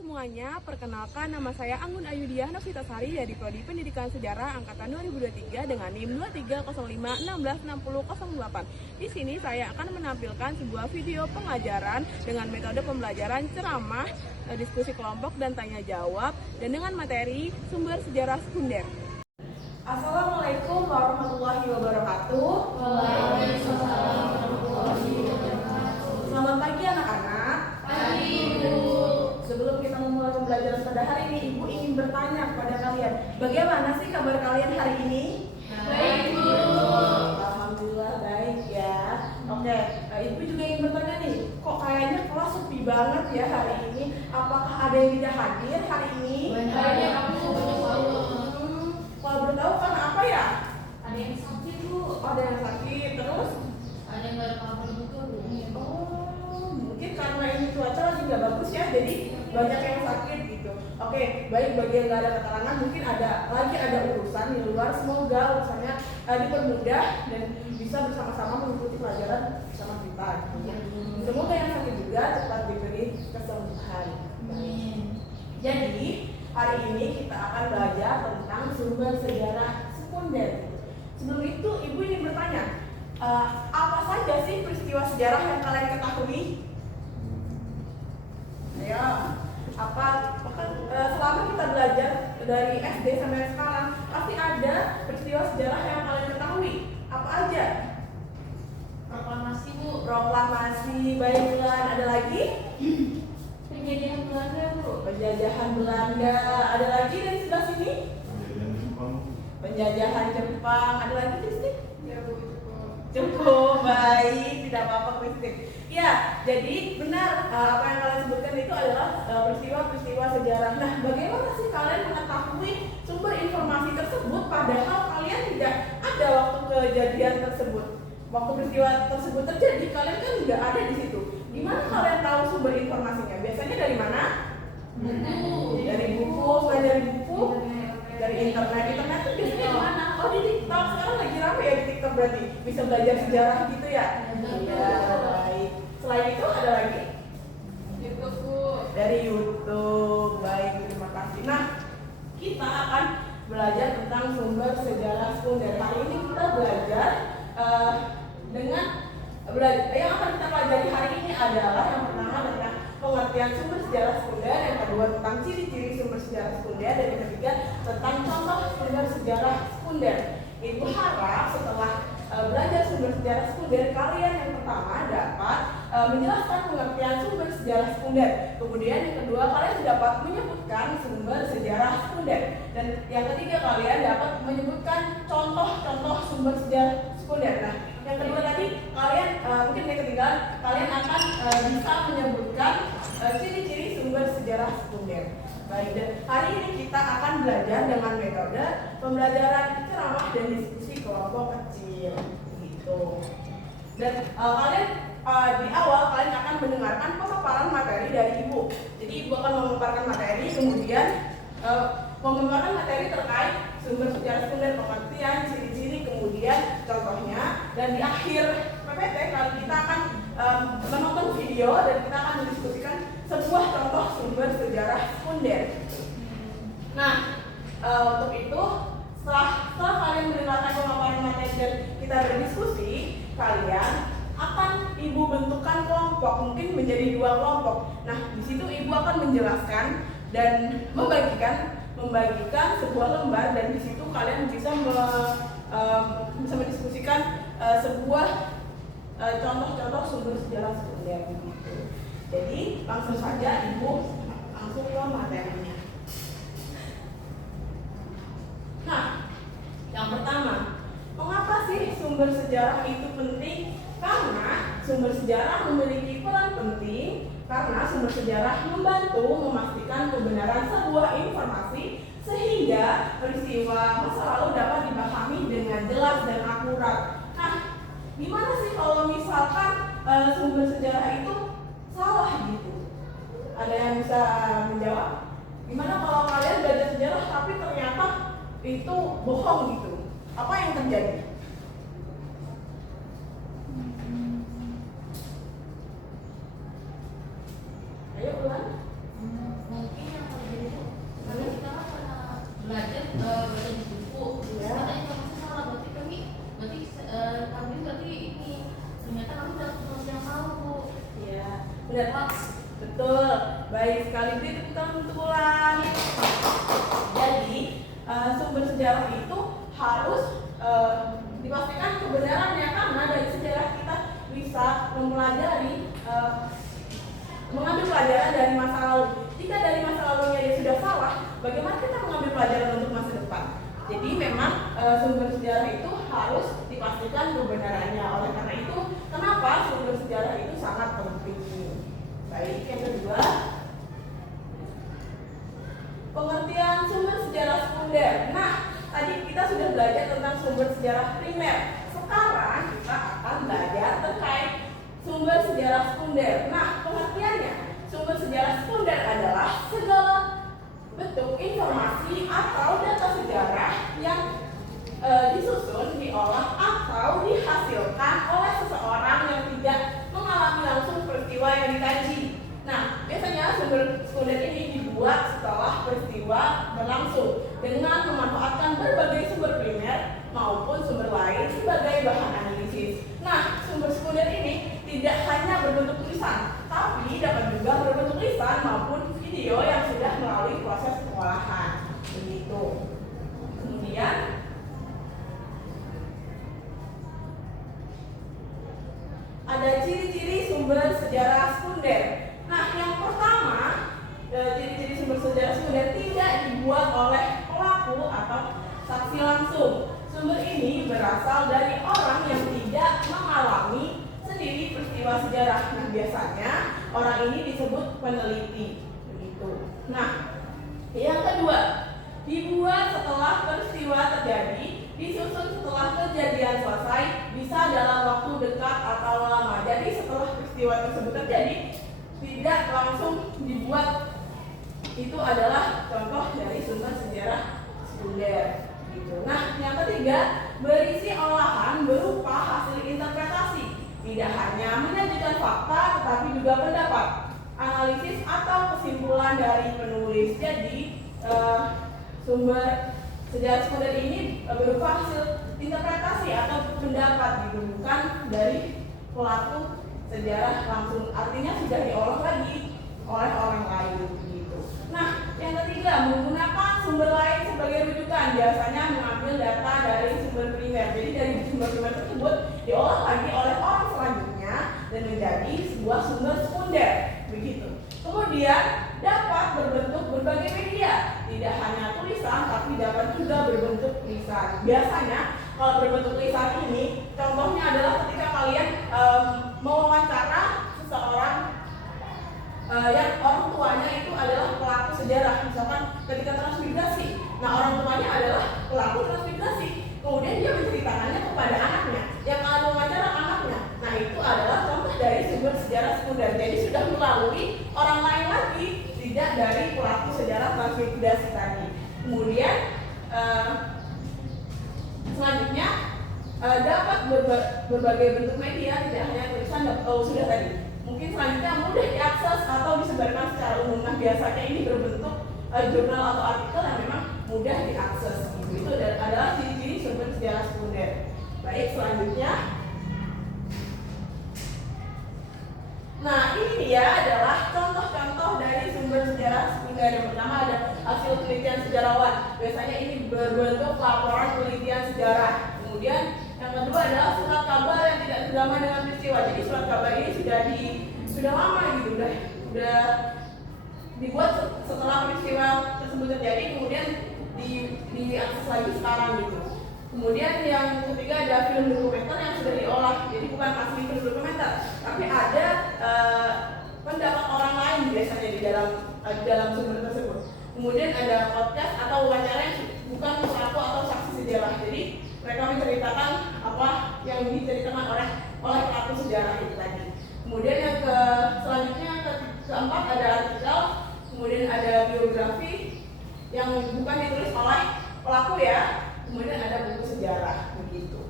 semuanya, perkenalkan nama saya Anggun Ayudiah Novitasari dari Prodi Pendidikan Sejarah Angkatan 2023 dengan NIM 2305166008. Di sini saya akan menampilkan sebuah video pengajaran dengan metode pembelajaran ceramah, diskusi kelompok dan tanya jawab, dan dengan materi sumber sejarah sekunder. Assalamualaikum warahmatullahi wabarakatuh. Waalaikumsalam warahmatullahi wabarakatuh. Selamat pagi anak-anak. Pagi, Bu. Sebelum kita memulai pembelajaran pada hari ini, Ibu ingin bertanya kepada kalian, bagaimana sih kabar kalian hari ini? Baik, Bu. Alhamdulillah baik ya. Oke, Ibu juga ingin bertanya nih, kok kayaknya kelas sepi banget ya hari ini? Apakah ada yang tidak hadir hari ini? Banyak, Bu. Kalau belum tahu karena apa ya? Ada yang sakit, Bu. Ada yang sakit, terus? Ada yang nggak ada kabar juga, Bu. Oh, mungkin karena ini cuaca lagi nggak bagus ya, jadi banyak yang sakit gitu. Oke, baik, bagi yang nggak ada keterangan mungkin ada urusan di luar. Semoga urusannya dipermudah dan bisa bersama-sama mengikuti pelajaran bersama kita. Semoga yang sakit juga cepat diberi kesembuhan. Jadi hari ini kita akan belajar tentang sumber sejarah sekunder. Sebelum itu, Ibu ingin bertanya, apa saja sih peristiwa sejarah yang kalian ketahui? Ayo, selama kita belajar dari SD sampai sekarang, pasti ada peristiwa sejarah yang kalian ketahui. Apa aja? Proklamasi, Bu. Proklamasi, baiklah. Ada lagi? Penjajahan Belanda, Bu. Penjajahan Belanda. Ada lagi dari sebelah sini? Penjajahan Jepang. Ada lagi, Kristi? Ya, Bu. Cukup, baik, tidak apa-apa Kristi. Ya, jadi benar apa yang kalian sebutkan itu adalah peristiwa-peristiwa sejarah. Nah, bagaimana sih kalian mengetahui sumber informasi tersebut padahal kalian tidak ada waktu kejadian tersebut? Waktu peristiwa tersebut terjadi, kalian kan tidak ada di situ. Gimana kalian tahu sumber informasinya? Biasanya dari mana? Buku. Dari buku, selain dari buku, dari internet. Internet itu biasanya di mana? Oh, di TikTok. Sekarang lagi rame ya di TikTok, berarti bisa belajar sejarah gitu ya? Iya, baik. Selain itu ada lagi? YouTube, Bu. Dari YouTube. Baik, terima kasih. Nah, kita akan belajar tentang sumber sejarah sekunder. Hari ini kita belajar yang akan kita pelajari hari ini adalah yang pertama tentang pengertian sumber sejarah sekunder, yang kedua tentang ciri-ciri sumber sejarah sekunder, dan yang ketiga tentang contoh sumber sejarah sekunder. Ibu harap setelah belajar sumber sejarah sekunder, kalian yang pertama dapat menjelaskan pengertian sumber sejarah sekunder. Kemudian yang kedua, kalian dapat menyebutkan sumber sejarah sekunder. Dan yang ketiga, kalian dapat menyebutkan contoh-contoh sumber sejarah sekunder. Nah, yang kedua tadi, kalian mungkin yang ketiga, kalian akan bisa menyebutkan ciri-ciri sumber sejarah sekunder. Baik, dan hari ini kita akan belajar dengan metode pembelajaran ceramah dan diskusi kelompok kecil gitu. Dan kalian di awal kalian akan mendengarkan pemaparan materi dari Ibu. Jadi Ibu akan memaparkan materi, kemudian memaparkan materi terkait sumber sejarah sekunder, pengertian, ciri-ciri, kemudian contohnya, dan di akhir PPT kita akan menonton video dan kita akan mendiskusikan sebuah contoh sumber sejarah sekunder. Nah, untuk itu setelah kalian mendengarkan pemaparan materi dan kita berdiskusi, kalian akan Ibu bentukkan kelompok, mungkin menjadi 2 kelompok. Nah, di situ Ibu akan menjelaskan dan membagikan sebuah lembar, dan di situ kalian bisa mendiskusikan sebuah contoh-contoh sumber sejarah sekunder gitu. Jadi langsung saja Ibu langsung ke materinya. Nah, yang pertama, mengapa sih sumber sejarah itu penting? Karena sumber sejarah memiliki peran penting, karena sumber sejarah membantu memastikan kebenaran sebuah informasi sehingga peristiwa masa lalu dapat dipahami dengan jelas dan akurat. Nah, gimana sih kalau misalkan sumber sejarah itu salah gitu? Ada yang bisa menjawab? Gimana kalau kalian belajar sejarah tapi ternyata itu bohong gitu? Apa yang terjadi? Ayo ulang. Baik sekali, beri tepuk tangan untuk ulang. Jadi sumber sejarah itu harus dipastikan kebenarannya, karena dari sejarah kita bisa mempelajari, mengambil pelajaran dari masa lalu. Jika dari masa lalunya dia sudah salah, bagaimana kita mengambil pelajaran untuk masa depan? Jadi memang sumber sejarah itu harus dipastikan kebenarannya. Oleh karena itu, kenapa sumber sejarah itu sangat penting? Baik, yang kedua, pengertian sumber sejarah sekunder. Nah, tadi kita sudah belajar tentang sumber sejarah primer. Sekarang kita akan belajar terkait sumber sejarah sekunder. Nah, pengertiannya, sumber sejarah sekunder adalah segala bentuk informasi atau data sejarah yang disusun, diolah, atau dihasilkan oleh seseorang yang tidak mengalami langsung peristiwa yang dikaji. Nah, biasanya sumber sekunder ini dibuat setelah peristiwa berlangsung dengan memanfaatkan berbagai sumber primer maupun sumber lain sebagai bahan analisis. Nah, sumber sekunder ini tidak hanya berbentuk tulisan, tapi dapat juga berbentuk lisan maupun video yang sudah melalui proses pengolahan. Begitu. Kemudian ada ciri-ciri sumber sejarah sekunder. Nah, yang pertama, ciri-ciri sumber sejarah sekunder tidak dibuat oleh pelaku atau saksi langsung. Sumber ini berasal dari orang yang tidak mengalami sendiri peristiwa sejarah. Nah, biasanya orang ini disebut peneliti. Begitu. Nah, yang kedua, dibuat setelah peristiwa terjadi, disusun setelah kejadian selesai, bisa dalam waktu dekat atau lama. Jadi setelah peristiwa tersebut terjadi, tidak langsung dibuat. Itu adalah contoh dari sumber sejarah sekunder. Gitu. Nah, yang ketiga, berisi olahan berupa hasil interpretasi. Tidak hanya menyajikan fakta, tetapi juga pendapat, analisis atau kesimpulan dari penulis. Jadi sumber sejarah sekunder ini berupa hasil interpretasi atau pendapat, gitu, bukan dari pelaku sejarah langsung. Artinya sudah diolah lagi oleh orang lain, gitu. Nah, yang ketiga, menggunakan sumber lain sebagai rujukan. Biasanya mengambil data dari sumber primer. Jadi dari sumber primer tersebut diolah lagi oleh orang selanjutnya dan menjadi sebuah sumber sekunder. Begitu. Kemudian dapat berbentuk berbagai media, tidak hanya tulisan tapi dapat juga berbentuk lisan. Biasanya kalau berbentuk lisan ini, contohnya adalah ketika kalian mewawancara seseorang yang orang tuanya itu adalah pelaku sejarah, misalkan ketika transmigrasi. Nah, orang tuanya adalah pelaku transmigrasi, kemudian dia menceritakannya kepada anaknya, yang akan mewawancara anaknya. Nah, itu adalah contoh dari sumber sejarah sekunder. Jadi sudah melalui orang lain lagi, tidak dari pelaku sejarah transmigrasi tadi. Kemudian selanjutnya dapat berbagai bentuk media, tidak hanya tulisan. Sudah tadi. Mungkin selanjutnya mudah diakses atau disebarkan secara umum. Nah, biasanya ini berbentuk jurnal atau artikel yang memang mudah diakses. Itu adalah ciri-ciri sumber sejarah sekunder. Baik, selanjutnya. Nah, ini dia adalah contoh-contoh dari sumber sejarah sekunder. Yang pertama ada hasil penelitian sejarawan. Biasanya ini berbentuk laporan penelitian sejarah. Kemudian yang kedua adalah surat kabar yang tidak sezaman dengan peristiwa. Jadi surat kabar ini sudah lama gitu, udah dibuat setelah peristiwa tersebut terjadi, kemudian diakses lagi sekarang gitu. Kemudian yang ketiga ada film dokumenter yang sudah diolah. Jadi bukan asli film dokumenter, tapi ada pendapat orang lain biasanya di dalam sumber tersebut. Kemudian ada podcast atau wawancara yang bukan pelaku atau saksi sejarah. Jadi mereka menceritakan apa yang diceritakan oleh pelaku sejarah itu tadi. Kemudian yang selanjutnya keempat ada artikel, kemudian ada biografi yang bukan ditulis oleh pelaku ya. Kemudian ada buku sejarah, begitu.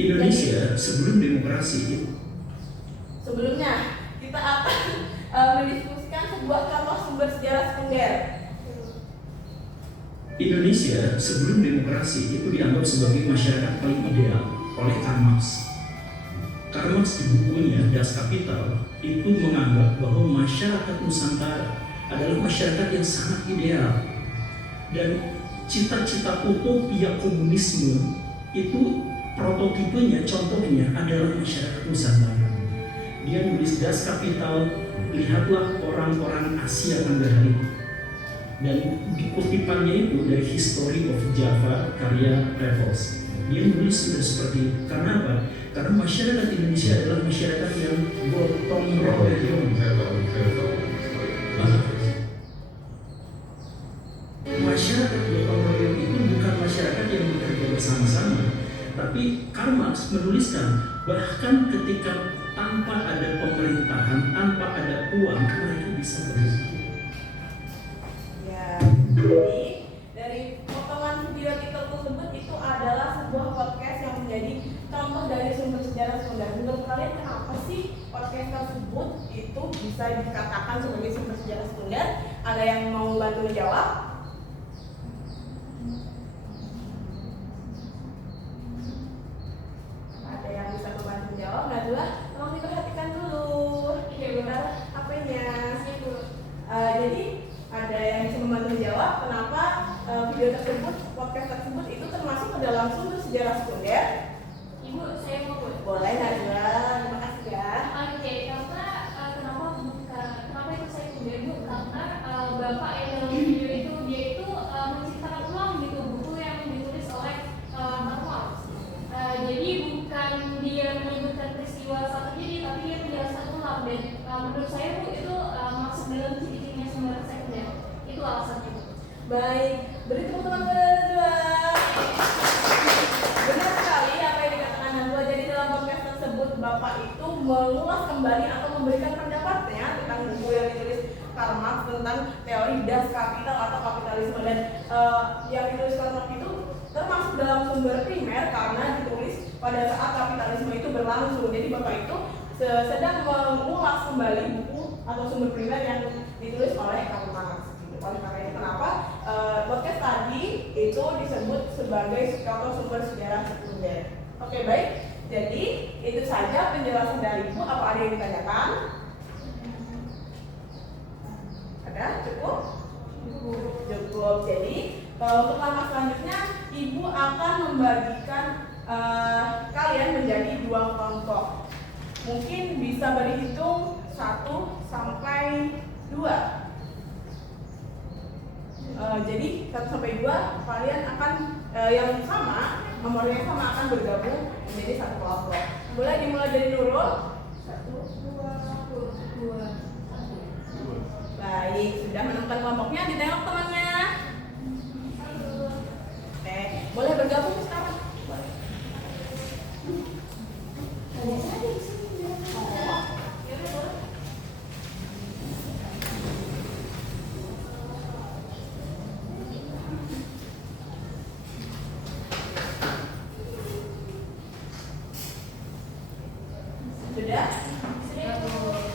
Indonesia sebelum demokrasi. Sebelumnya kita akan mendiskusikan sebuah contoh sumber sejarah sekunder. Indonesia sebelum demokrasi itu dianggap sebagai masyarakat paling ideal oleh Karl Marx. Karl Marx di bukunya Das Kapital itu menganggap bahwa masyarakat Nusantara adalah masyarakat yang sangat ideal, dan cita-cita utopia komunisme itu prototipenya, contohnya adalah masyarakat Nusantara. Dia nulis Das Kapital, lihatlah orang-orang Asia Tenggara itu. Dan di kutipannya itu dari History of Java karya Raffles. Dia nulis sudah seperti itu. Karena apa? Karena masyarakat Indonesia adalah masyarakat yang gotong royong. Masyarakat gotong royong itu bukan masyarakat yang bekerja bersama-sama, tapi Karl Marx menuliskan bahkan ketika tanpa ada pemerintahan, tanpa ada uang, mereka bisa bekerja. Ya, jadi dari potongan video TikTok tersebut itu adalah sebuah podcast yang menjadi contoh dari sumber sejarah sekunder. Menurut kalian kenapa sih podcast tersebut itu bisa dikatakan sebagai sumber sejarah sekunder? Ada yang mau bantu menjawab? Ada yang bisa membantu menjawab? Najwa, tolong diperhatikan dulu. Iya, benar. Apanya? Ibu. Jadi ada yang bisa membantu menjawab kenapa video tersebut, podcast tersebut itu termasuk ke dalam sumber sejarah sekunder? Ibu, saya mau Bu. Boleh Najwa, terima kasih ya. Oke, karena kenapa itu saya sendiri Bu? Karena Bapak yang dalam video itu dia itu menceritakan ulang gitu buku yang ditulis oleh Karl Marx. Jadi bukan dia menyebutkan peristiwa saat terjadi, tapi dia menjelaskan ulang, dan menurut saya Bu itu masuk dalam ciri-cirinya sumber sekunder. Itu alasannya Bu. Baik, beri tepuk tangan kepada Najwa. Benar sekali apa yang dikatakan Najwa. Jadi dalam podcast tersebut Bapak itu mengulas kembali atau memberikan pendapatnya tentang buku yang ditulis Karl Marx tentang teori Das Kapital atau kapitalisme, dan yang ditulis Karl Marx itu termasuk dalam sumber primer karena ditulis pada saat kapitalisme itu berlangsung. Jadi Bapak itu sedang mengulas kembali buku atau sumber primer yang ditulis oleh Karl Marx. Oleh karena itu kenapa podcast tadi itu disebut sebagai contoh sumber sejarah sekunder. Oke, baik. Jadi itu saja penjelasan dari Ibu. Apa ada yang ditanyakan? Ada? Cukup? Cukup. Jadi untuk langkah selanjutnya Ibu akan membagikan kalian menjadi 2 kelompok. Mungkin bisa berhitung 1 sampai 2. Jadi 1 sampai 2 kalian akan yang sama, nomornya sama akan bergabung menjadi 1 kelompok. Boleh dimulai dari Nurul? 1, 2, 1. Baik, sudah menemukan kelompoknya, ditengok temannya. Oke, boleh bergabung sekarang. Boleh. Ada saja di sini. Oh, ya boleh.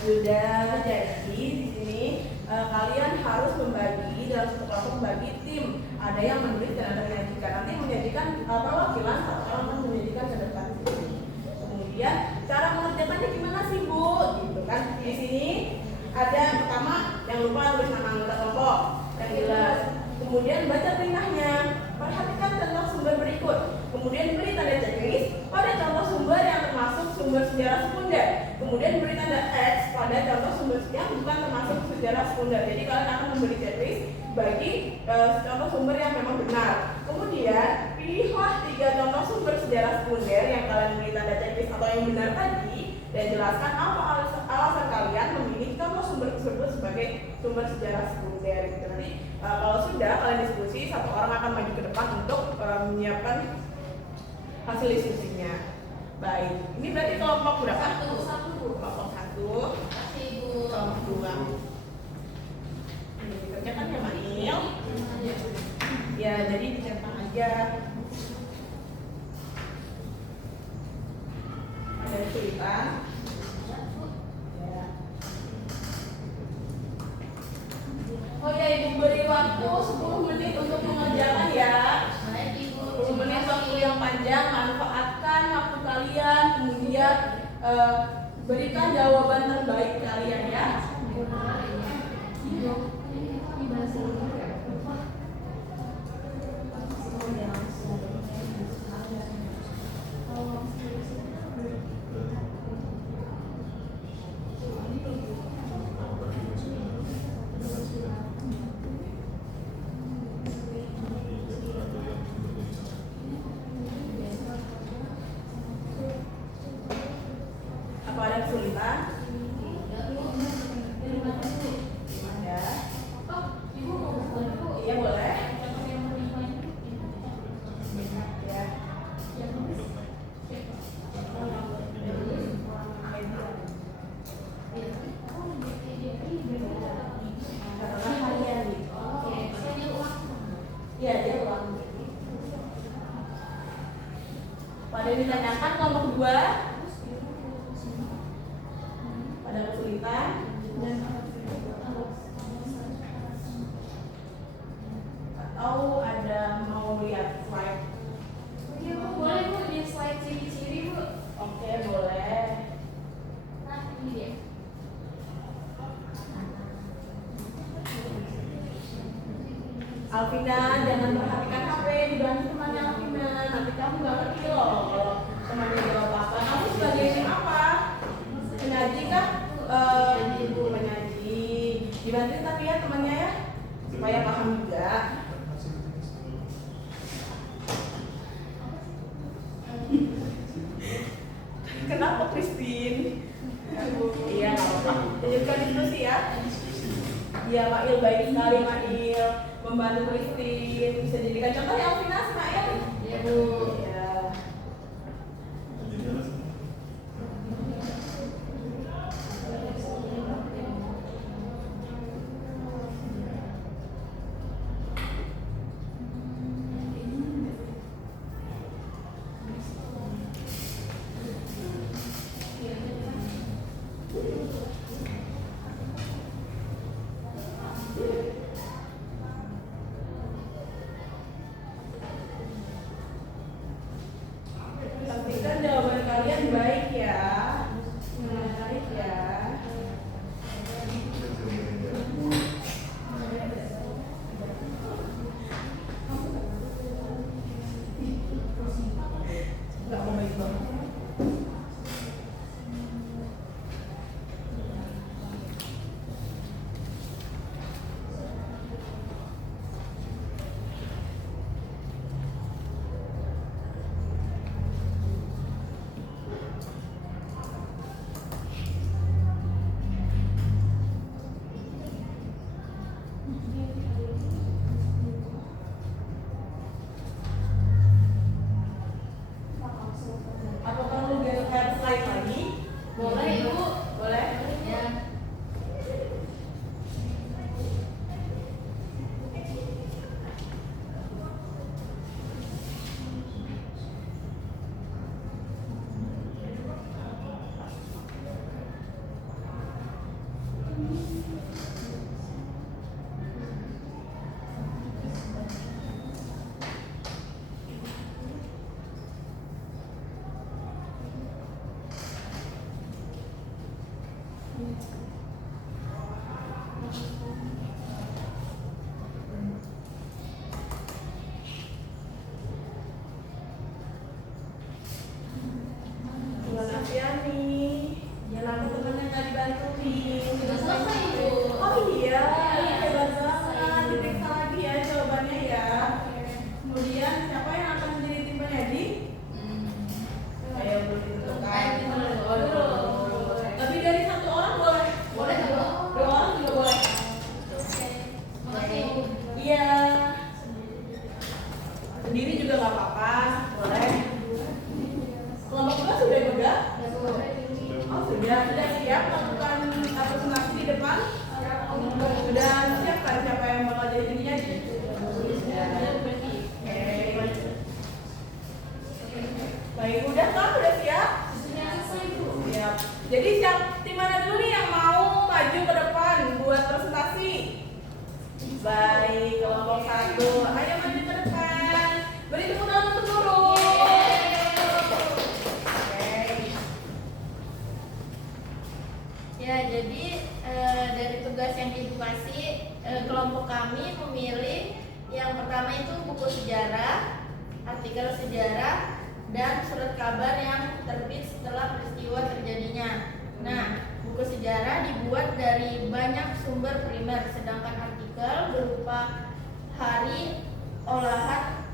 Sudah. Jadi di sini kalian harus membagi dalam satu kelompok, membagi tim. Ada yang menulis dan ada yang menyajikan. Nanti menyajikan perwakilan, satu orang akan menyajikan ke depan sini. Kemudian cara mengerjakannya gimana sih Bu? Gitu kan? Di sini ada yang pertama yang lupa tulis nama anggota kelompok yang jelas. Kemudian baca perintahnya. Perhatikan contoh sumber berikut. Kemudian beri tanda checklist pada contoh sumber yang termasuk sumber sejarah sekunder. Kemudian beri tanda X pada contoh sumber yang bukan termasuk sejarah sekunder. Jadi kalian akan memberi checklist bagi contoh sumber yang memang benar. Kemudian pilihlah 3 contoh sumber sejarah sekunder yang kalian beri tanda checklist atau yang benar tadi, dan jelaskan apa alasan kalian memilih contoh sumber tersebut sebagai sumber sejarah sekunder. Gitu. Nanti kalau sudah kalian diskusi, 1 orang akan maju ke depan untuk menyiapkan hasil diskusinya. Baik, ini berarti kelompok berapa? 1 Bu. Kelompok 1, Kasih Bu. kelompok 2. Ini dikerjakan ya Mail? Ya, jadi dicetak aja. Ada kesulitan? Ya. Oh ya, Ibu beri waktu 10 menit untuk mengerjakan ya. Baik Ibu. 10 menit waktu yang panjang, manfaatkan waktu kalian, kemudian berikan jawaban terbaik kalian ya. Apa ada kesulitan? Ada. Iya boleh. Ya. Katakanlah harian gitu. Iya dia ulang. Pada ditanyakan kelompok 2 pada kesulitan atau ada mau lihat slide? Iya Bu, boleh Bu, di slide ciri-ciri Bu. Oke boleh. Nah, ini dia. Alvina jangan perhatikan HP, dibantu temannya Alvina. Nanti kamu gak ngerti loh kalau temannya jawab apa. Kamu sebagai tim apa? Penyaji kah? Ibu penyaji. Dibantuin tapi ya temannya ya, supaya paham juga. Kenapa Christine? Iya nggak apa-apa. Lanjutkan diskusi ya. Iya Mail baik sekali Mail, membantu Christine. Bisa jadikan contoh ya Alvina, Mail. Iya Bu. Iya. Pastikan jawaban kalian baik ya. Baik ya. Nggak mau baik banget. Apa perlu geser slide lagi? Boleh Ibu. Boleh? Ya. Terima kasih Ani. Jangan aku temennya nggak dibantuin. Sudah selesai, Bu. Oh iya, hebat banget. Diperiksa lagi ya jawabannya ya. Kemudian siapa yang akan menjadi tim penyaji? Ayo belum ditentukan. Oh, dulu. Tapi dari satu orang boleh? Boleh, Bu. 2 orang juga boleh. Makasih Bu. Iya. Sendiri juga nggak apa-apa, boleh. Kelompok 2 sudah juga? Oh sudah siap melakukan presentasi di depan? Sudah siap kan siapa yang bakal jadi penyaji? Sudah. Oke. Baik, udah kan? Udah siap? Sudah selesai Bu. Siap. Jadi siap tim mana dulu nih yang mau maju ke depan buat presentasi? Baik, kelompok 1. Ayo maju ke depan. Beri tepuk tangan untuk guru. Oke. Ya, jadi dari tugas yang Ibu kasih, kelompok kami memilih yang pertama itu buku sejarah, artikel sejarah, dan surat kabar yang terbit setelah peristiwa terjadinya. Nah, buku sejarah dibuat dari banyak sumber primer, sedangkan artikel berupa hari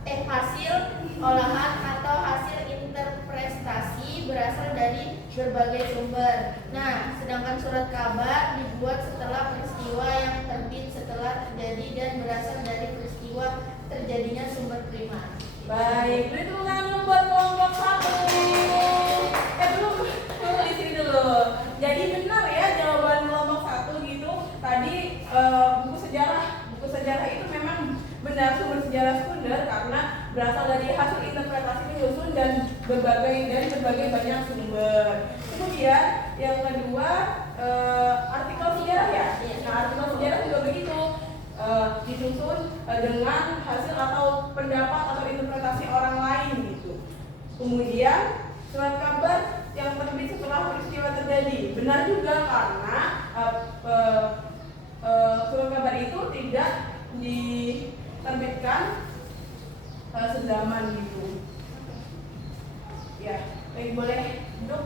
hasil olahan atau hasil interpretasi berasal dari berbagai sumber. Nah, sedangkan surat kabar dibuat setelah peristiwa yang terbit setelah terjadi dan berasal dari peristiwa terjadinya sumber primer. Baik, beri tepuk tangan dulu buat kelompok 1. Belum di sini dulu. Jadi benar ya jawaban kelompok 1 gitu. Tadi buku sejarah itu memang benar sumber sejarah sekunder karena berasal dari hasil interpretasi penyusun dan berbagai banyak sumber. Kemudian yang kedua artikel sejarah ya. Nah, artikel sejarah juga begitu. Disusun dengan hasil atau pendapat atau interpretasi orang lain gitu. Kemudian surat kabar yang terbit setelah peristiwa terjadi. Benar juga karena surat kabar itu tidak diterbitkan sezaman gitu. Ya, baik, boleh duduk.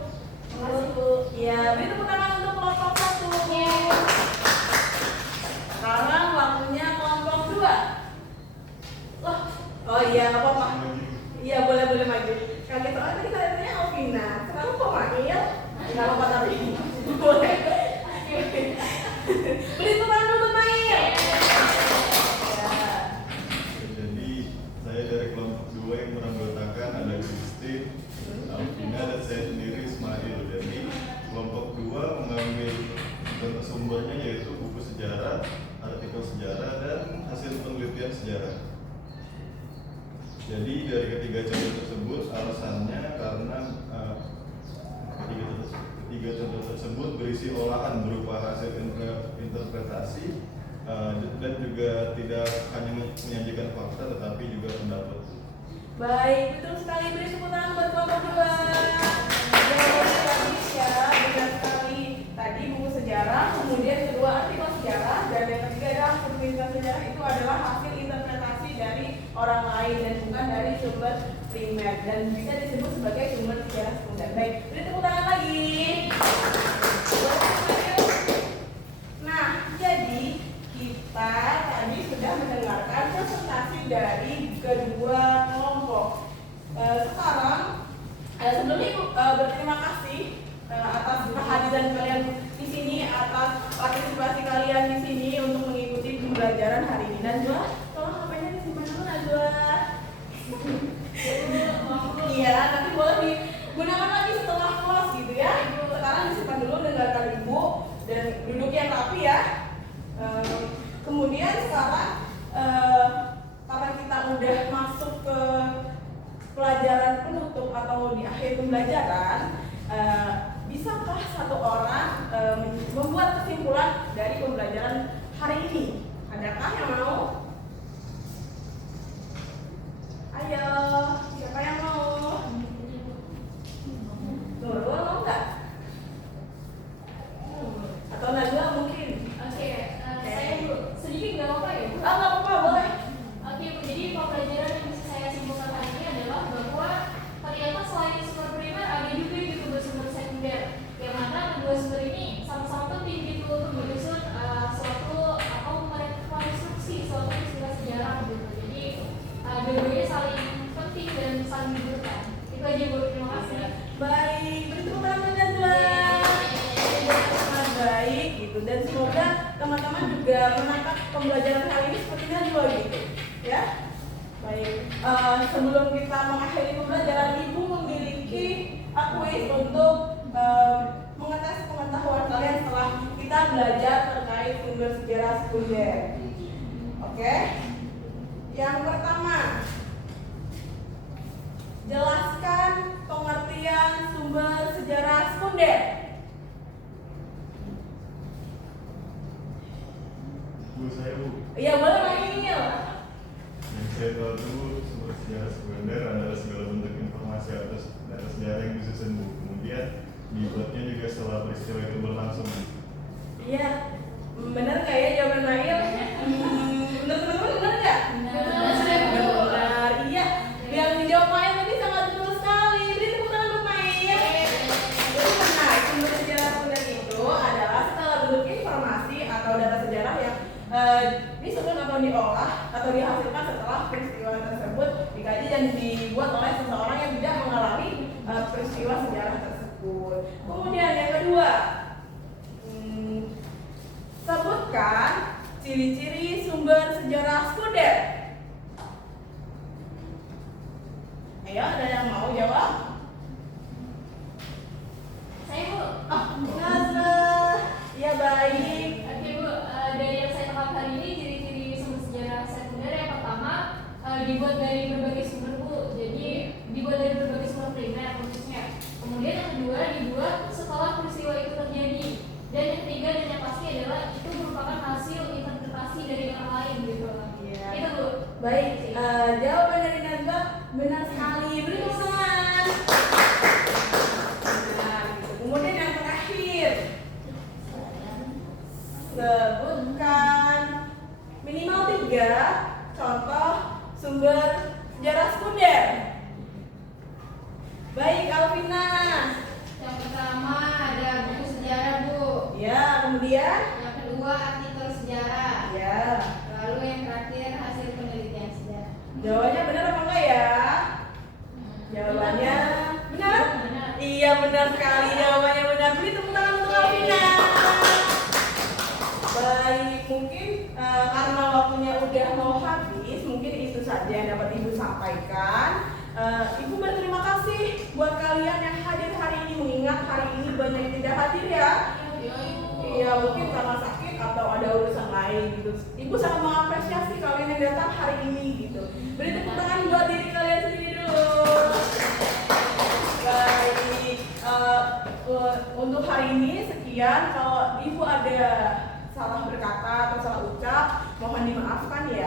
Terima kasih Bu. Ya, beri tepuk tangan untuk kelompok 1. Sekarang waktunya kelompok 2. Loh, oh iya, nggak apa-apa. Iya, boleh maju. Kaget soalnya tadi kaliannya Alvina. Sekarang kok Mail? Nggak apa-apa tapi. Boleh. Beri tepuk tangan dulu buat Mail. Ya. Jadi saya dari kelompok 2 yang beranggotakan ada Christine, Alvina, dan saya sendiri Ismail. Jadi kelompok 2 mengambil sumbernya yaitu buku sejarah, artikel sejarah, dan hasil penelitian sejarah. Jadi dari ketiga contoh tersebut alasannya karena ketiga contoh tersebut berisi olahan berupa hasil interpretasi dan juga tidak hanya menyajikan fakta tetapi juga pendapat. Baik, betul sekali. Beri tepuk tangan buat kelompok 2. Jawabannya tadi ya, benar sekali. Tadi buku sejarah, kemudian kedua artikel sejarah, dan yang ketiga adalah sertifikat sejarah. Itu adalah hasil interpretasi dari orang lain dan bukan dari sumber primer dan bisa disebut sebagai sumber sejarah sekunder. Baik, beri tepuk tangan lagi. Nah, jadi kita tadi sudah mendengarkan presentasi dari kedua kelompok. Sekarang sebelumnya Ibu berterima kasih atas kehadiran kalian di sini, atas partisipasi kalian di sini untuk mengikuti pembelajaran hari ini. Najwa, tolong HP-nya disimpan dulu Najwa. Iya, nanti boleh digunakan lagi setelah kelas gitu ya. Sekarang disimpan dulu, dengarkan Ibu dan duduk yang rapi ya. Kemudian sekarang karena kita udah masuk ke pelajaran penutup atau di akhir pembelajaran, bisakah satu orang membuat kesimpulan dari pembelajaran hari ini? Adakah yang mau? Ayo, siapa yang mau? Nurul mau nggak? Atau Najwa mungkin? Oke, saya dulu sedikit nggak apa-apa ya Bu? Nggak apa-apa, boleh. Oke Bu, jadi pembelajaran yang bisa saya simpulkan hari ini adalah bahwa ternyata selain sumber primer ada juga gitu sumber sekunder, yang mana kedua sumber ini sama-sama penting gitu untuk menyusun suatu atau merekonstruksi suatu peristiwa sejarah gitu. Jadi dua-duanya saling penting dan saling dibutuhkan. Itu aja Bu, terima kasih. Baik, beri tepuk tangan buat Najwa. Sangat baik gitu, dan semoga teman-teman juga menangkap pembelajaran hari ini seperti Najwa gitu ya. Baik, sebelum kita mengakhiri pembelajaran, Ibu memiliki kuis untuk mengetes pengetahuan kalian setelah kita belajar terkait sumber sejarah sekunder. Oke, yang pertama, jelaskan pengertian sumber sejarah sekunder. Bu, saya Bu, Iya, boleh Mail. yang saya tahu dulu sumber sejarah sekunder adalah segala bentuk informasi atas data sejarah yang disusun Bu. Kemudian dibuatnya juga setelah peristiwa itu berlangsung? Iya, benar nggak ya jawaban Nail? Menurut teman-teman benar nggak? Benar, iya. Yang dijawab Nail tadi sangat betul sekali. Beri tepuk tangan buat Nail. Jadi benar, sumber sejarah sekunder itu adalah setelah bentuk informasi atau data sejarah yang disusun atau diolah atau dihasilkan setelah peristiwa tersebut dikaji dan dibuat oleh seseorang yang tidak mengalami peristiwa sejarah tersebut. Kemudian yang kedua, sebutkan ciri-ciri sumber sejarah sekunder. Ayo, ada yang mau jawab? Saya Bu. Nazla, ya baik. Oke Bu, dari yang saya tangkap hari ini ciri-ciri sumber sejarah sekunder yang pertama dibuat dari berbagai sumber Bu. Jadi dibuat dari berbagai sumber primer khususnya. Kemudian yang kedua dibuat setelah peristiwa itu terjadi. Dan yang ketiga dan yang pasti adalah itu merupakan hasil interpretasi dari orang lain gitu. Iya. Itu Bu. Baik, jawaban dari Nazla benar sekali. Beri tepuk tangan. Nah, gitu. Kemudian yang terakhir, sebutkan minimal 3 contoh sumber sejarah sekunder. Baik, Alvina. Yang pertama ada buku sejarah Bu. Ya, kemudian. Yang kedua artikel sejarah. Ya. Lalu yang terakhir hasil penelitian sejarah. Jawabannya benar apa enggak ya? Jawabannya benar? Benar. Iya, benar sekali. Jawabannya benar. Beri tepuk tangan untuk Alvina. Baik, mungkin karena waktunya udah mau habis, mungkin itu saja yang dapat Ibu sampaikan. Ibu berterima kasih buat kalian yang hadir hari ini, mengingat hari ini banyak yang tidak hadir ya. Iya, mungkin karena sakit atau ada urusan lain gitu. Ibu sangat mengapresiasi kalian yang datang hari ini gitu. Beri tepuk tangan buat diri kalian sendiri dulu. Baik, untuk hari ini sekian. Kalau Ibu ada salah berkata atau salah ucap, mohon dimaafkan ya.